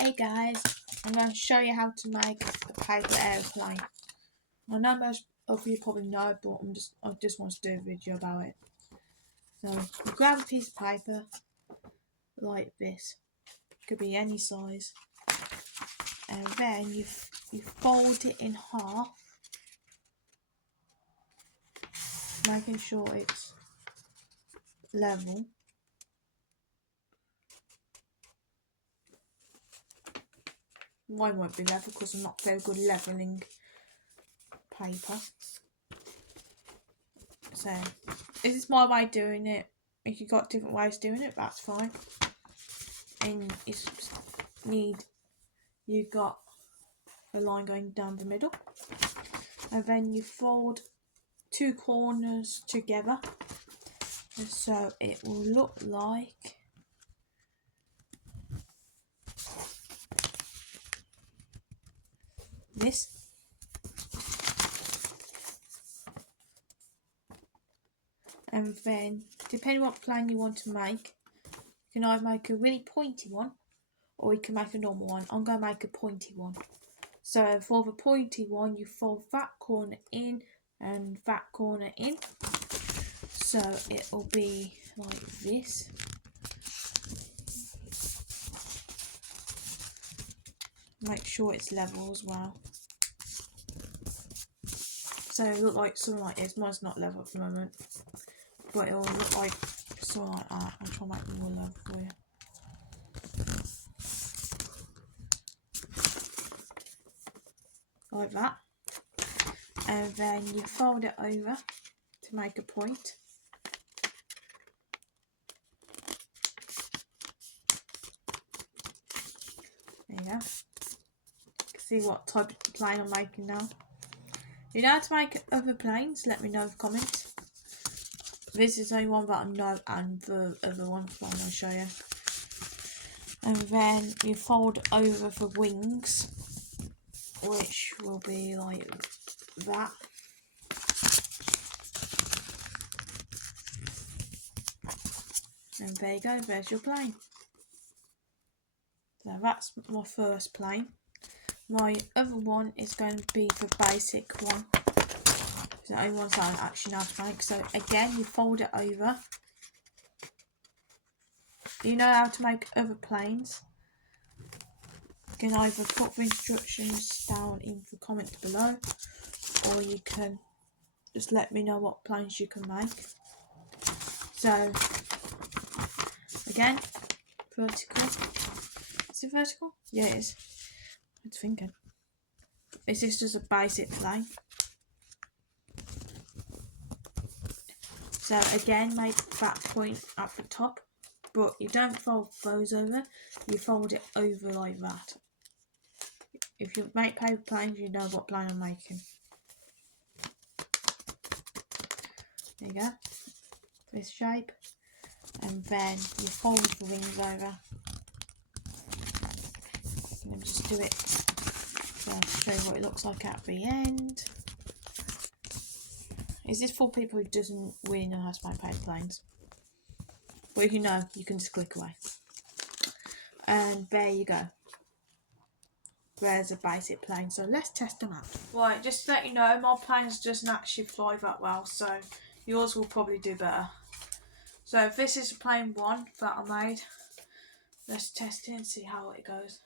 Hey guys, I'm going to show you how to make a paper airplane. I know most of you probably know, but I just want to do a video about it. So you grab a piece of paper like this, could be any size, and then you fold it in half, making sure it's level. Mine won't be level because I'm not very good levelling paper. So this is my way of doing it. If you've got different ways of doing it, that's fine. And you've got a line going down the middle, and then you fold two corners together, and so it will look like this. And then, depending on what plane you want to make, you can either make a really pointy one or you can make a normal one. I'm going to make a pointy one. So for the pointy one, you fold that corner in and that corner in. So it will be like this. Make sure it's level as well. So it look like something like this. Mine's not level at the moment, but it will look like something like that. I'll try to make it more level for you. Like that. And then you fold it over to make a point. There you go. See what type of plane I'm making now. If you know how to make other planes, let me know in the comments. This is the only one that I know, and the other one I'm going to show you. And then you fold over the wings, which will be like that. And there you go, there's your plane. So that's my first plane. My other one is going to be the basic one. It's the only ones that I actually know how to make. So again, you fold it over. You know how to make other planes. You can either put the instructions down in the comments below, or you can just let me know what planes you can make. So again, vertical. Is it vertical? Yeah, it is. I was thinking. This is just a basic plane. So again, make that point at the top, but you don't fold those over, you fold it over like that. If you make paper planes, you know what plane I'm making. There you go. This shape. And then you fold the wings over. Let me just do it so I'll show you what it looks like at the end. Is this for people who doesn't really know how to make paper planes? Well, if you know, you can just click away. And there you go. There's a basic plane. So let's test them out. Right, just to let you know, my planes doesn't actually fly that well, so yours will probably do better. So this is plane one that I made. Let's test it and see how it goes.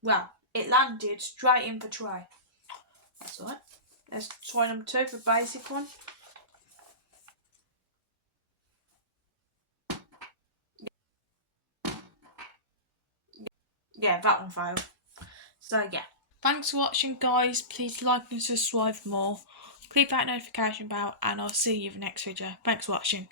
Well, it landed straight in the tray. That's alright. Let's try number two, the basic one. Yeah, that one failed. So yeah. Thanks for watching, guys. Please like and subscribe for more. Click that notification bell and I'll see you in the next video. Thanks for watching.